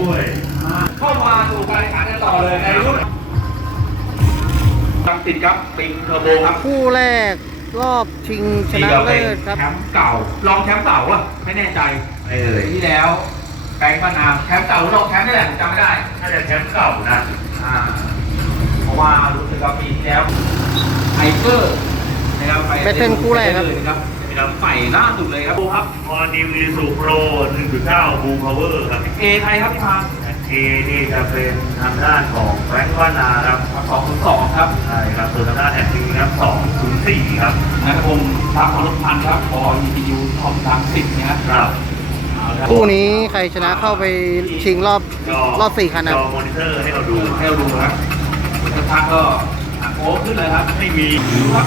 ด้วยเข้ามาสู่การแข่งขันกันต่อเลยในรุ่นตังติดครับปิงเทอร์โบครับคู่แรกรอบชิงชนะเลิศครับแชมป์เก่าลองแชมป์เก่าอะไม่แน่ใจเออปีที่แล้วแบงค์มานาวแชมป์เก่าหรือรองแชมป์นี่แหละผมจำไม่ได้น่าจะแชมป์เก่านะอ่าเพราะว่ารู้สึกว่าปีที่แล้วไทเกอร์นะครับไปแบทเทิลคู่แรกครับเลยนะ ครับนะครับใส่ล่าสุดเลยครับดูครับพอนิวอีซูโปร1.9บูพาวเวอร์ครับ เอไทยครับพี่พาเอนี่จะเป็นทางด้านของแฟรงค์วานาครับสองศูนย์สองครับใช่ครับส่วนทางด้านแอนดีครับ204ครับนัทพงศ์ทางอรุพันธ์ครับพอ EPU ของทางสิบนะครับครับเอาละครับ คู่นี้ใครชนะเข้าไปชิงรอบจอรอบสี่คันจนะอมอนิเตอร์ให้เราดูให้เราดูครับสักพักก็อะโค้งขึ้นเลยครับ ไม่มีดูครับ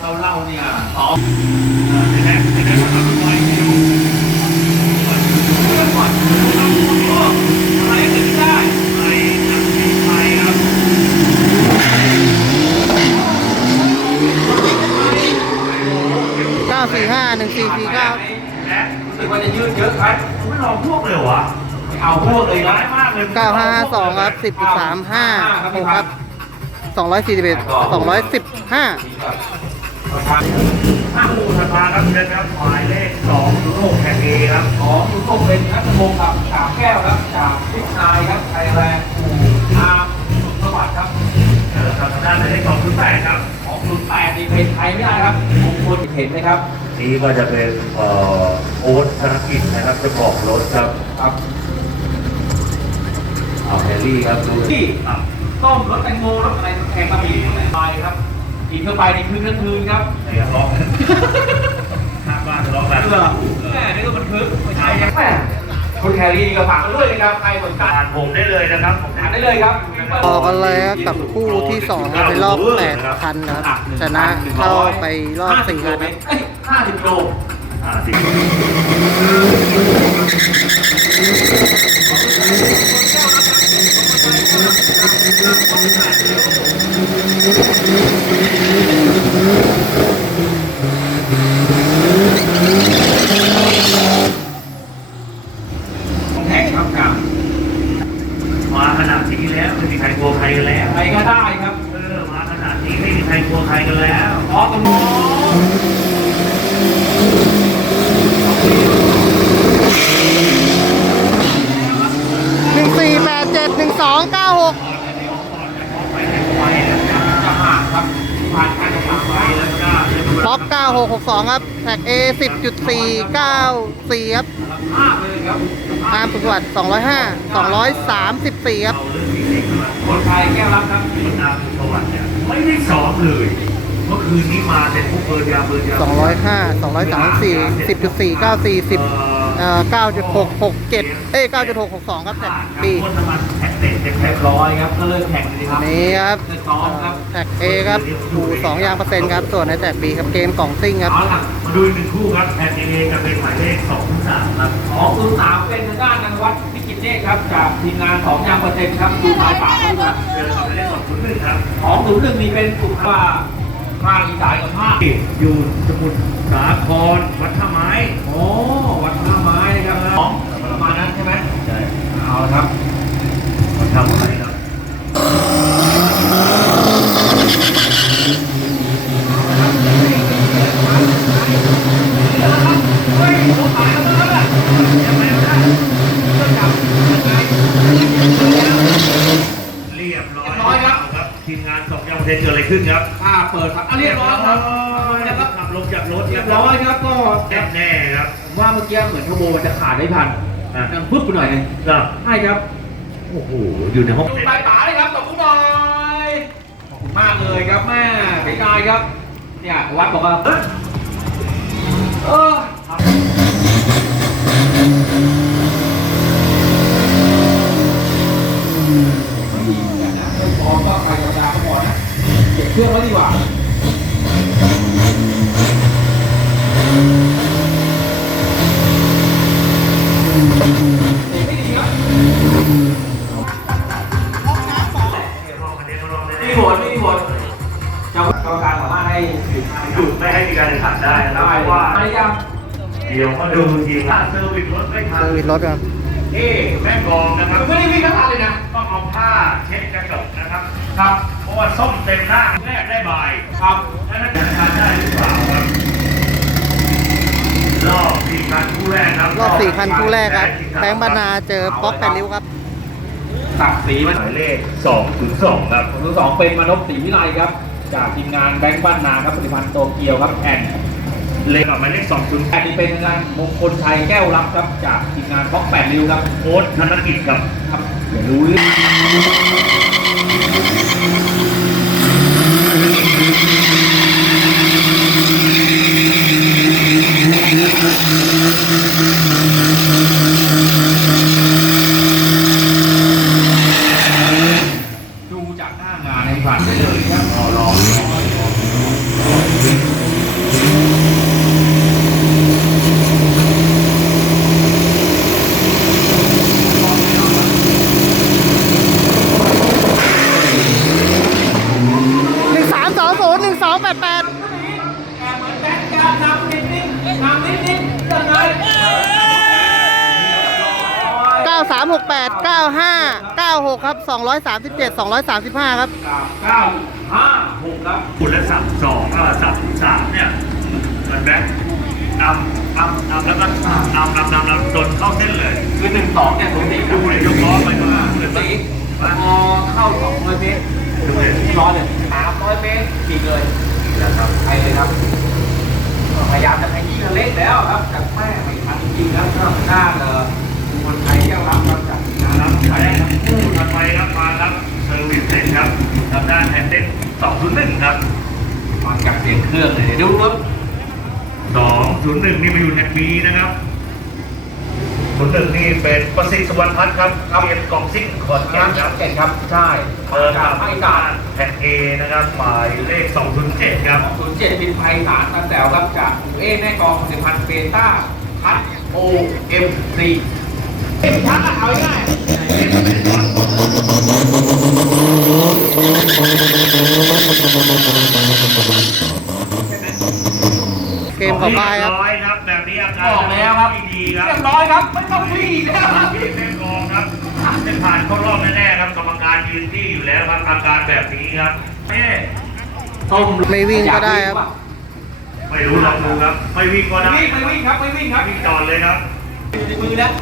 เราเล่าเนี่ยอ๋อ เห็นไหมเห็นไหมว่าทำไมไม่รู้ เรื่องก่อนเราโอ้อะไรเกิดขึ้นได้ ไปทำที่ไปครับ 945 1449 และ รู้สึกว่าจะยืดเยอะครับ ไม่ลองพวกเลยเหรอวะ เอาพวกเลยนะร้ายมากเลย952ครับ10.35 6ครับ241 215ห้าหมู่สภาครับเชิญครับหมายเลขสองถึงหกแห่งเอครับของคุณส่งเป็นนัทพงศ์ครับจากแก้วครับจากพิชนายครับไทยแลนด์อูอาร์มสวัสดิ์ครับเออครับทางด้านหมายเลขสองถึงแปดครับของคุณแปดนี่เป็นไทยไม่ได้ครับมงคลเห็นไหมครับ นี่ก็จะเป็นเอ่อโอ๊ตธนกิจนะครับเจ้าของรถครับครับ เอาแฮร์รี่ครับดูที่อะต้มรถแตงโมรถอะไรแข่งกระบี่ไปครับกินเข้าไปนี่คืนทั้งคืนครับไหนอะร้องข้างบ้านทะเลาะกันเออแม่นี่ก็มันคึกไม่ใช่ยังแม่คุณแครี่ก็ฝากกันด้วยนะครับใครสนใจอ่านผมได้เลยนะครับผมอ่านได้เลยครับต่อกันเลยครับกับคู่ที่2ครับเป็นรอบ8คันนะครับชนะเข้าไปรอบ4คันครับห้าสิบโล อ่าสิ ของแข่งครับครับ มาขนาดนี้แล้วไม่มีใครกลัวใครกันแล้ว ใครก็ได้ครับ เออมาขนาดนี้ไม่มีใครกลัวใครกันแล้ว ออกกันหมด 1487 1296 จะห่างครับผ่านการแข่งขันไปแล้ว ล็อก 9662ครับ แท็ก A 10.494 ครับภาพเลยครับอาร์มสุขวัต205 234 ครับคนไทยแก้วรับครับคุณอาคุณสวัสดิ์เนี่ยไม่ได้ซ้อมเลยเมื่อคืนนี้มาแต่พวกเบิร์นยาเบิร์นยา205 234 10.494 10 เอ่อ9.667เอ้ย9.662ครับแท็ก B คนน้ำมันแท็กเตะเต็มเรียบร้อยครับก็เลิกแข่งเลยครับนี่ครับเลิกซ้อมครับแท็ก A ครับหู2ยางเปอร์เซ็นต์ครับ ส่วนในแท็ก B ครับเกมกล่องซิ่งครับเอาล่ะมาดูอีกหนึ่งคู่ครับแท็กเอจะเป็นหมายเลขสองสามครับของศูนย์สามเป็นทางด้านนันวัฒน์พิจิตรเนตรครับจากทีมงานของยางเปอร์เซ็นต์ครับดูภายป่าครับเจอกับหมายเลขสองศูนย์หนึ่งครับของศูนย์หนึ่งนี่เป็นกลุ่มว่าภาคอีสานกับภาคอยู่สมุทรสาครวัดท่าไม้โอ้ เอาละครับวัดท่าไม้ครับเรียบร้อยครับทีมงานสองยางเทนเกิดอะไรขึ้นครับถ้าเปิดครับอะเรียบร้อยครับนะครับขับลงจากรถเรียบร้อยครับก็แน่แน่ครับผมว่าเมื่อกี้เหมือนเทอร์โบมันจะขาดได้ทัน อะ ดังปึ๊บไปหน่อยหนึงครับใช่ครับ โอ้โห อยู่ในห้องดูปลายป๋าเลยครับขอบคุณหน่อยขอบคุณมากเลยครับแม่พี่นายครับ เนี่ยวัดบอกว่าเอ้ยเออไม่ดีเหมือนกันนะไม่พร้อมก็ไปธรรมดาก็พอนะเก็บเครื่องไว้ดีกว่า ม่มีผลไม่มีผลจะกรรมการสามารถให้หยุดหยุดไม่ให้มีการแข่งขันได้นะเพราะว่าอะไรยังเดี๋ยวเขาดูทีมงานเซอร์วิสรถไม่ทัเซนอร์วิสรถครับเอ๊แม่กองนะครับไม่ได้วิ่งทั้งทันเลยนะต้องเอาผ้าเช็ดกระจกนะครับครับเพราะว่าส้มเต็มหน้าแรกได้บ่ายครับแล้วนั่นจะทานได้หรือเปล่าครับรอบสี่คันคู่แรกครับรอบสี่คันคู่แรกครับแบงค์บรรณาเจอป๊อกแปดริ้วครับ สักสีมันหมายเลขสองถึงสองครับคนที่สองเป็นมนพศรีวิไลครับ จากทีมงานแบงค์บ้านนาครับผลิตภัณฑ์โตเกียวครับแอนเลขกับหมายเลขสองถึงอันนี้เป็นงานมงคลชัยแก้วรับครับ จากทีมงานบล็อกแปดริ้วครับโค้ดธนกิจครับครับเดี๋ยวรู้เรื่องดูจากหน้างานในฝันได้เลยครับรอรอ หนึ่งสามสองศูนย์หนึ่งสองแปดแปด แอบเหมือนแบงค์การนำนิดนิดนำนิดนิดยังไง เก้าสามหกแปดเก้าห้าเก้าหกครับสองร้อยสามสิบเจ็ดสองร้อยสามสิบห้าครับเก้าห้าหกครับคุณและสับสองก็สับสามเนี่ยมันแบ็คนำนำนำแล้วก็นำนำนำนำจนเข้าเส้นเลย คือหนึ่งสองเนี่ยสูงสีดูเลยยกล้อไปก็เลยสีพอเข้าสองร้อยเมตรดูเลยร้อยเลยสามร้อยเมตรปีเลยนะครับไปเลยครับพยายามจะ เล็กแล้วครับจากแม่ไม่ทันจริงๆครับข้างหน้าเออคนไทยแก้วรับมาจากทีมงานครับขายได้ทั้งคู่ถัดไปครับมาครับเซอร์วิสเซ็นครับทางด้านแฮนเดนสองศูนย์หนึ่งครับมาจับเสียงเครื่องเลยดูรถสองศูนย์หนึ่งนี่มาอยู่แท็กบีนะครับ ศูนย์หนึ่งนี่เป็นประสิทธิ์สุวรรณพัฒน์ครับเรียนกองซิ่งขอนแก่งานนครับเก่งครับ ใช่เปิดกากัรบให้การแท็กเอนะครับหมายเลข 207 ครับศูนย์เจ็ดบินไพศาลตั้งแต่รับจากเอแม่กองสิพันเบต้าพัดโอเอ็มซีเอ็มพัดอะเอาง่ายเกมต่อไปครับเยร้อยครั บแบบนี้อาการออกแล้วครับไม่ดีครับเรียบร้อยครับ ไม่ต้องวิ่งแล้วครับที่เป็นกองครับจะผ่านเข้ารอบแน่ๆครับกรรมการยืนที่อยู่แล้วครับอาการแบบนี้ครับเอ๊ะต้มไม่วิ่งก็ได้ครับ ไม่รู้ลองดูครับ ไม่วิ่งก็ไม่ได้วิ่งไม่วิ่งครับไม่วิ่งครับวิ่งจอดเลยครับอยู่ในมือแล้ว